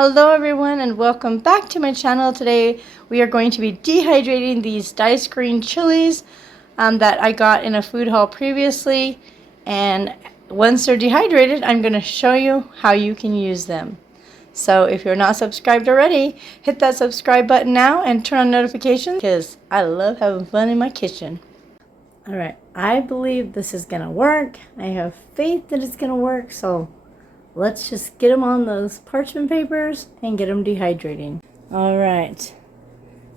Hello everyone and welcome back to my channel. Today we are going to be dehydrating these diced green chilies that I got in a food haul previously, and once they're dehydrated I'm going to show you how you can use them. So if you're not subscribed already, hit that subscribe button now and turn on notifications because I love having fun in my kitchen. Alright, I believe this is going to work. I have faith that it's going to work, so let's just get them on those parchment papers and get them dehydrating. Alright.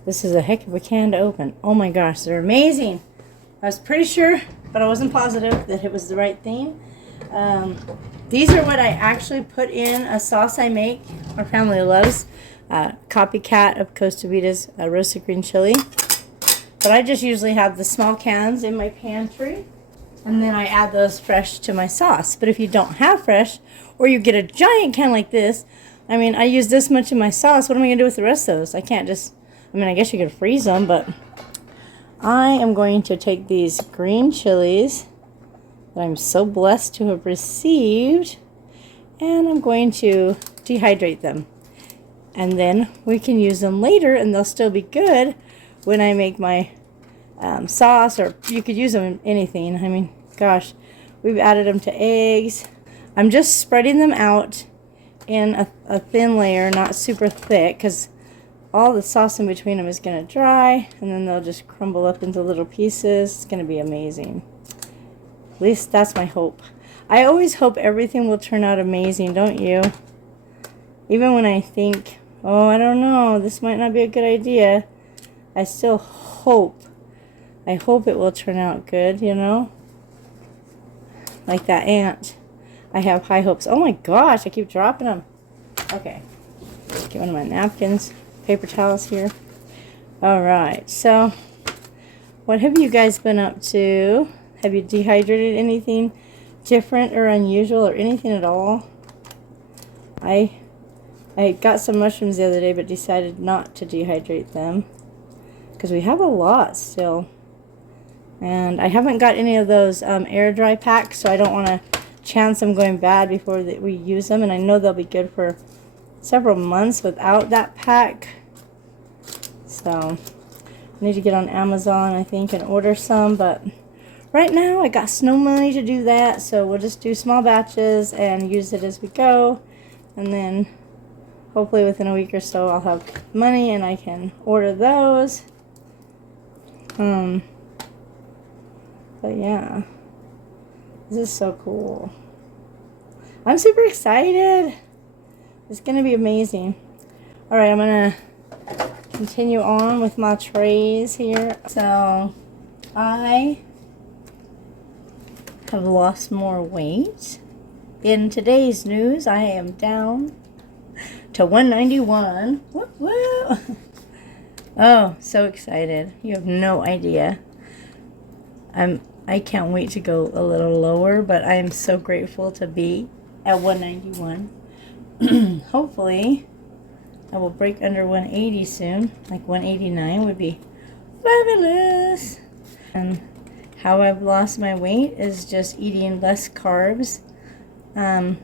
This is a heck of a can to open. Oh my gosh, they're amazing. I was pretty sure, but I wasn't positive that it was the right thing. These are what I actually put in a sauce I make. Our family loves. Copycat of Costa Rica's roasted green chili. But I just usually have the small cans in my pantry. And then I add those fresh to my sauce. But if you don't have fresh, or you get a giant can like this, I mean, I use this much in my sauce. What am I going to do with the rest of those? I can't just, I mean, I guess you could freeze them, but I am going to take these green chilies that I'm so blessed to have received, and I'm going to dehydrate them. And then we can use them later, and they'll still be good when I make my sauce, or you could use them in anything. I mean, gosh, we've added them to eggs. I'm just spreading them out in a thin layer, not super thick, because all the sauce in between them is going to dry, and then they'll just crumble up into little pieces. It's going to be amazing. At least that's my hope. I always hope everything will turn out amazing, don't you? Even when I think, oh, I don't know, this might not be a good idea, I still hope. I hope it will turn out good, you know? Like that ant. I have high hopes. Oh my gosh, I keep dropping them. Okay. Get one of my napkins. Paper towels here. Alright, so what have you guys been up to? Have you dehydrated anything different or unusual or anything at all? I got some mushrooms the other day but decided not to dehydrate them because we have a lot still. And I haven't got any of those air dry packs, so I don't want to chance them going bad before we use them. And I know they'll be good for several months without that pack. So I need to get on Amazon, I think, and order some. But right now I got no money to do that, so we'll just do small batches and use it as we go. And then hopefully within a week or so I'll have money and I can order those. But yeah, this is so cool. I'm super excited. It's going to be amazing. Alright, I'm going to continue on with my trays here. So, I have lost more weight. In today's news, I am down to 191. Woo woo! Oh, so excited. You have no idea. I can't wait to go a little lower, but I am so grateful to be at 191. Hopefully, I will break under 180 soon. Like 189 would be fabulous. And how I've lost my weight is just eating less carbs. I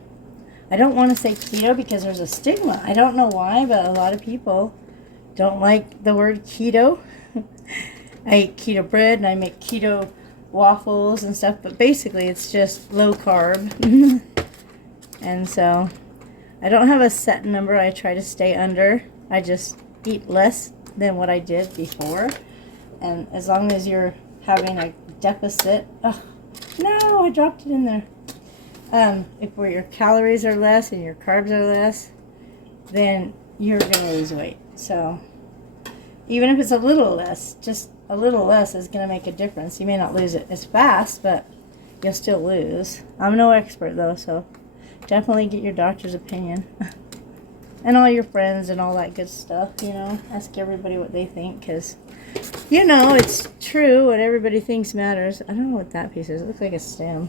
don't want to say keto because there's a stigma. I don't know why, but a lot of people don't like the word keto. I eat keto bread and I make keto waffles and stuff, but basically it's just low carb. And so I don't have a set number I try to stay under. I just eat less than what I did before, and as long as you're having a deficit, oh no, I dropped it in there, if where your calories are less and your carbs are less, then you're gonna lose weight. So even if it's a little less, just a little less is going to make a difference. You may not lose it as fast, but you'll still lose. I'm no expert though, so definitely get your doctor's opinion. And all your friends and all that good stuff, you know. Ask everybody what they think, because, you know, it's true. What everybody thinks matters. I don't know what that piece is. It looks like a stem.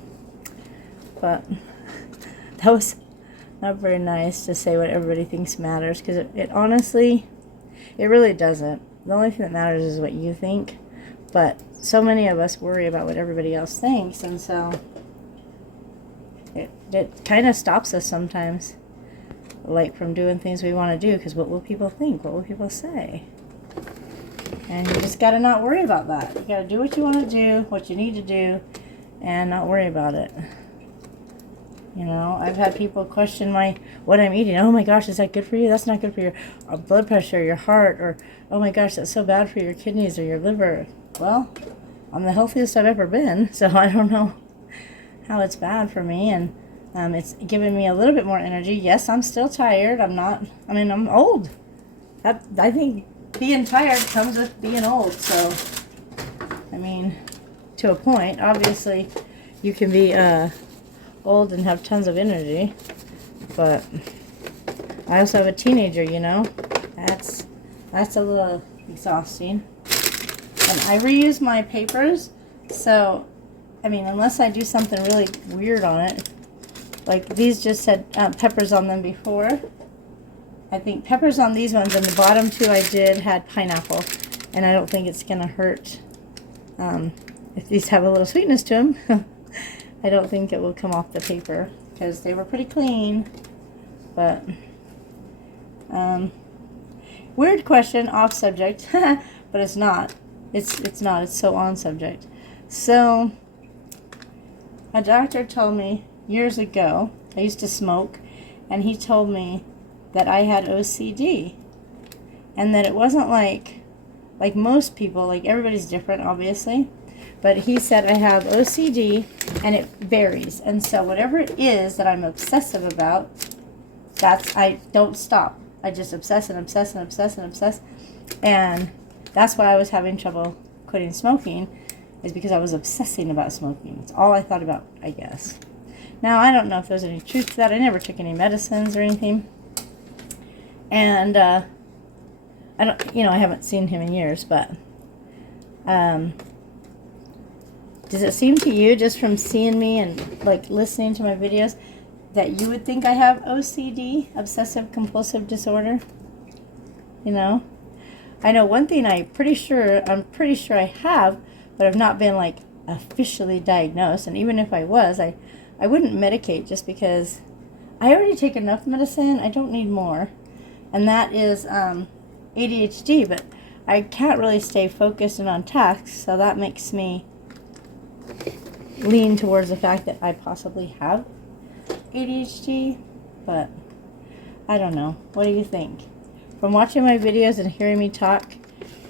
But that was not very nice to say what everybody thinks matters, because it honestly, it really doesn't. The only thing that matters is what you think, but so many of us worry about what everybody else thinks, and so it kind of stops us sometimes. like from doing things we want to do, because what will people think? What will people say? And you just got to not worry about that. You got to do what you want to do, what you need to do, and not worry about it. You know, I've had people question what I'm eating. Oh my gosh, is that good for you? That's not good for your blood pressure, your heart, or oh my gosh, that's so bad for your kidneys or your liver. Well, I'm the healthiest I've ever been, so I don't know how it's bad for me, and it's given me a little bit more energy. Yes, I'm still tired. I'm old. I think being tired comes with being old, so, I mean, to a point. Obviously, you can be old and have tons of energy, but I also have a teenager, you know. That's a little exhausting. And I reuse my papers, so, I mean, unless I do something really weird on it, like these just had peppers on them before. I think peppers on these ones, and the bottom two I did had pineapple, and I don't think it's going to hurt. If these have a little sweetness to them, I don't think it will come off the paper, because they were pretty clean. But, weird question, off subject, but it's not. It's not. It's so on subject. So, a doctor told me years ago, I used to smoke, and he told me that I had OCD, and that it wasn't like most people, like everybody's different, obviously, but he said I have OCD, and it varies, and so whatever it is that I'm obsessive about, I don't stop. I just obsess and obsess and obsess and obsess, and that's why I was having trouble quitting smoking, is because I was obsessing about smoking. It's all I thought about, I guess. Now, I don't know if there's any truth to that. I never took any medicines or anything. And, I haven't seen him in years, but, does it seem to you, just from seeing me and, like, listening to my videos, that you would think I have OCD, obsessive compulsive disorder? You know? I know one thing I'm pretty sure I have, but I've not been, like, officially diagnosed. And even if I was, I wouldn't medicate, just because I already take enough medicine. I don't need more. And that is ADHD, but I can't really stay focused and on task, so that makes me lean towards the fact that I possibly have ADHD, but I don't know. What do you think? From watching my videos and hearing me talk,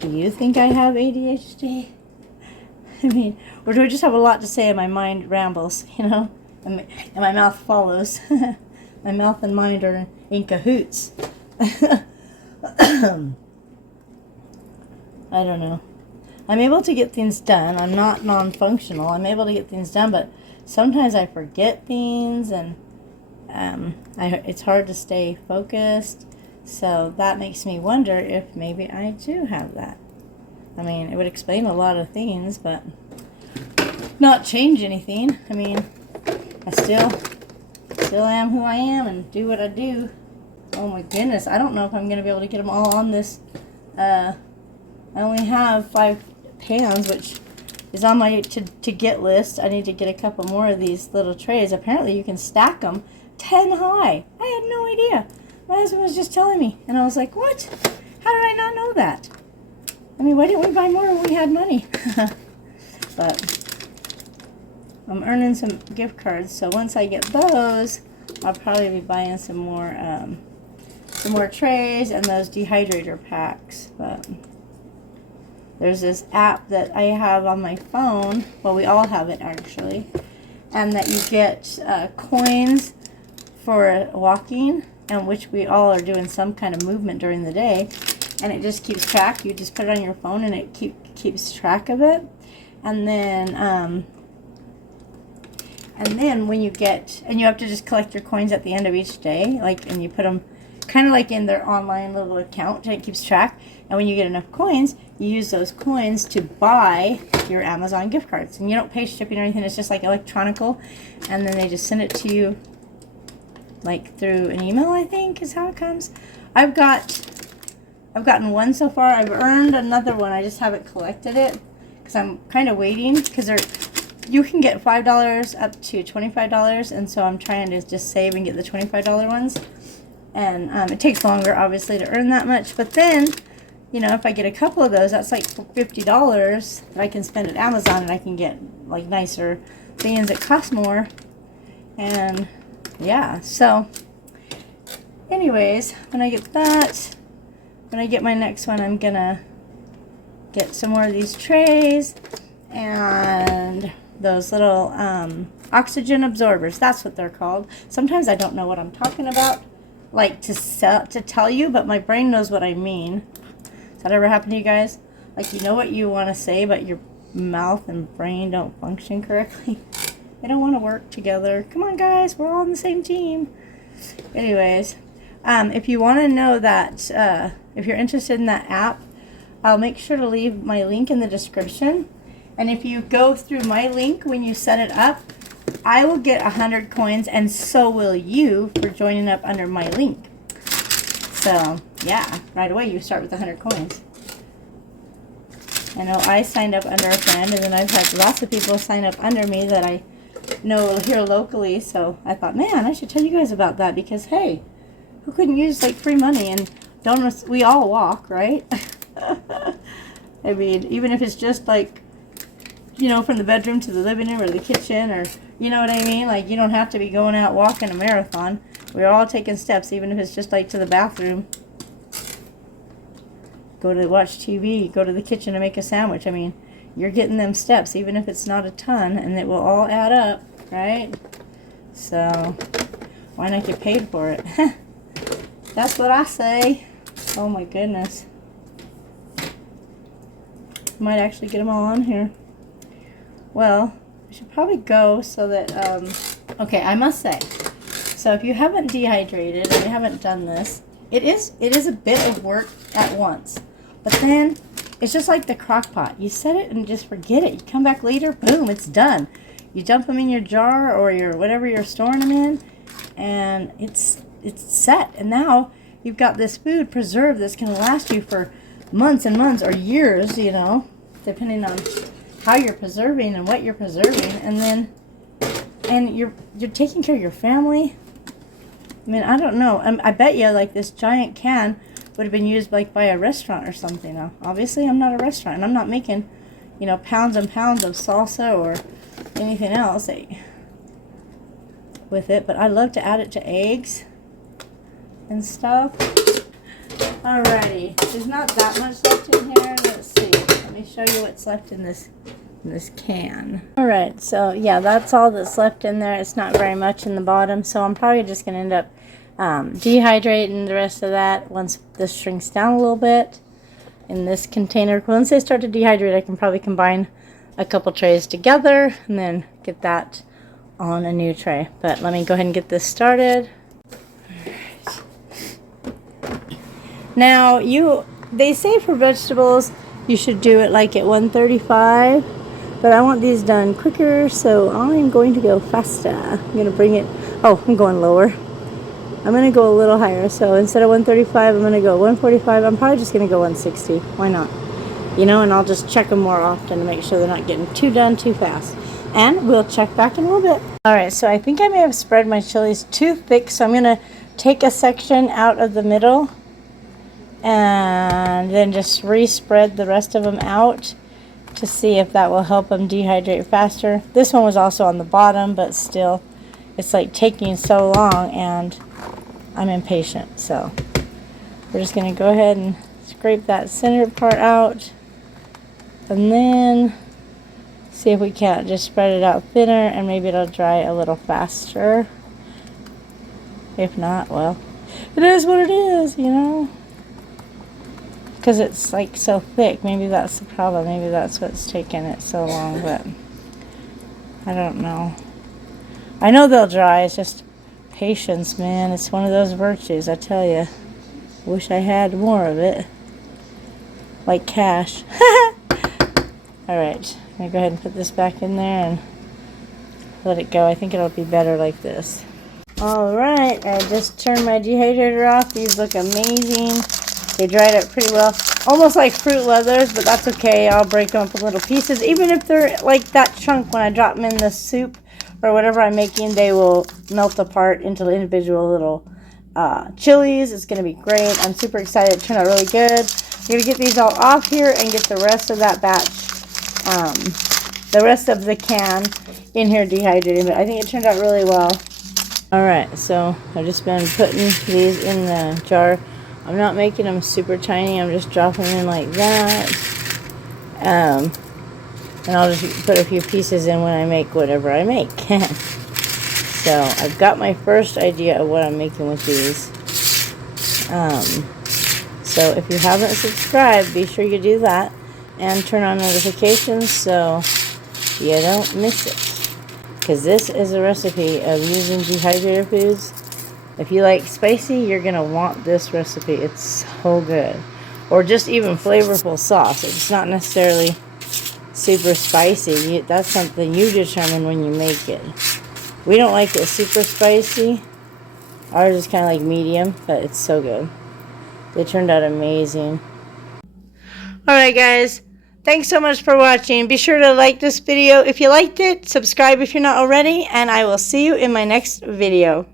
do you think I have ADHD? I mean, or do I just have a lot to say and my mind rambles, you know? And my mouth follows. My mouth and mind are in cahoots. I don't know. I'm able to get things done. I'm not non-functional. I'm able to get things done, but sometimes I forget things, and it's hard to stay focused. So that makes me wonder if maybe I do have that. I mean, it would explain a lot of things, but not change anything. I mean, I still am who I am and do what I do. Oh my goodness, I don't know if I'm going to be able to get them all on this. I only have 5 pans, which is on my to get list. I need to get a couple more of these little trays. Apparently you can stack them 10 high. I had no idea. My husband was just telling me, and I was like, what? How did I not know that? I mean, why didn't we buy more when we had money? But I'm earning some gift cards, so once I get those, I'll probably be buying some more trays and those dehydrator packs. But there's this app that I have on my phone. Well, we all have it actually, and that you get coins for walking, and which we all are doing some kind of movement during the day, and it just keeps track. You just put it on your phone, and it keeps track of it. And then when you get, and you have to just collect your coins at the end of each day, like, and you put them kind of like in their online little account, and it keeps track. And when you get enough coins, you use those coins to buy your Amazon gift cards, and you don't pay shipping or anything. It's just like electronical, and then they just send it to you like through an email, I think is how it comes. I've gotten one so far. I've earned another one. I just haven't collected it because I'm kind of waiting, because you can get $5 up to $25, and so I'm trying to just save and get the $25 ones. And it takes longer, obviously, to earn that much. But then, you know, if I get a couple of those, that's like $50 that I can spend at Amazon, and I can get like nicer things that cost more. And yeah, so anyways, when I get that, when I get my next one, I'm gonna get some more of these trays and those little oxygen absorbers. That's what they're called. Sometimes I don't know what I'm talking about, like to tell you, but my brain knows what I mean. Does that ever happen to you guys? Like, you know what you want to say, but your mouth and brain don't function correctly. They don't want to work together. Come on, guys, we're all on the same team. Anyways, if you want to know that, if you're interested in that app, I'll make sure to leave my link in the description. And if you go through my link when you set it up, I will get 100 coins, and so will you for joining up under my link. So, yeah, right away you start with 100 coins. I know I signed up under a friend, and then I've had lots of people sign up under me that I know here locally. So I thought, man, I should tell you guys about that, because, hey, who couldn't use, like, free money? And don't we all walk, right? I mean, even if it's just, like, you know, from the bedroom to the living room or the kitchen, or, you know what I mean? Like, you don't have to be going out walking a marathon. We're all taking steps, even if it's just like to the bathroom. Go to watch TV, go to the kitchen to make a sandwich. I mean, you're getting them steps, even if it's not a ton, and it will all add up, right? So, why not get paid for it? That's what I say. Oh my goodness. Might actually get them all on here. Well, I should probably go so that, okay, I must say, so if you haven't dehydrated and you haven't done this, it is a bit of work at once. But then it's just like the crock pot. You set it and just forget it. You come back later, boom, it's done. You dump them in your jar or your whatever you're storing them in, and it's set. And now you've got this food preserved that's going to last you for months and months or years, you know, depending on how you're preserving and what you're preserving. And you're taking care of your family. I mean, I don't know. I bet you, like, this giant can would have been used, like, by a restaurant or something. Now, obviously, I'm not a restaurant, and I'm not making, you know, pounds and pounds of salsa or anything else with it. But I love to add it to eggs and stuff. Alrighty, there's not that much left in here. Let's see. Let me show you what's left in this can. Alright, so yeah, that's all that's left in there. It's not very much in the bottom, so I'm probably just going to end up dehydrating the rest of that once this shrinks down a little bit in this container. Once they start to dehydrate, I can probably combine a couple trays together and then get that on a new tray. But let me go ahead and get this started. Now, they say for vegetables you should do it like at 135, but I want these done quicker, so I'm going to go faster. I'm going to bring it, oh, I'm going lower. I'm going to go a little higher, so instead of 135, I'm going to go 145. I'm probably just going to go 160. Why not? You know, and I'll just check them more often to make sure they're not getting too done too fast. And we'll check back in a little bit. Alright, so I think I may have spread my chilies too thick, so I'm going to take a section out of the middle and then just re-spread the rest of them out to see if that will help them dehydrate faster. This one was also on the bottom, but still, it's like taking so long, and I'm impatient. So we're just going to go ahead and scrape that center part out, and then see if we can't just spread it out thinner, and maybe it'll dry a little faster. If not, well, it is what it is, you know. Because it's like so thick. Maybe that's the problem. Maybe that's what's taking it so long, but I don't know. I know they'll dry. It's just patience, man. It's one of those virtues, I tell you. Wish I had more of it. Like cash. Alright, I'm going to go ahead and put this back in there and let it go. I think it'll be better like this. Alright, I just turned my dehydrator off. These look amazing. They dried up pretty well. Almost like fruit leathers, but that's okay. I'll break them up in little pieces. Even if they're like that chunk, when I drop them in the soup or whatever I'm making, they will melt apart into individual little chilies. It's going to be great. I'm super excited. It turned out really good. I'm going to get these all off here and get the rest of that batch, the rest of the can in here dehydrating. But I think it turned out really well. Alright, so I've just been putting these in the jar. I'm not making them super tiny. I'm just dropping them in like that. And I'll just put a few pieces in when I make whatever I make. So I've got my first idea of what I'm making with these. So if you haven't subscribed, be sure you do that. And turn on notifications so you don't miss it. Because this is a recipe of using dehydrator foods. If you like spicy, you're going to want this recipe. It's so good. Or just even flavorful sauce. It's not necessarily super spicy. That's something you determine when you make it. We don't like it super spicy. Ours is kind of like medium, but it's so good. They turned out amazing. Alright guys, thanks so much for watching. Be sure to like this video if you liked it, subscribe if you're not already, and I will see you in my next video.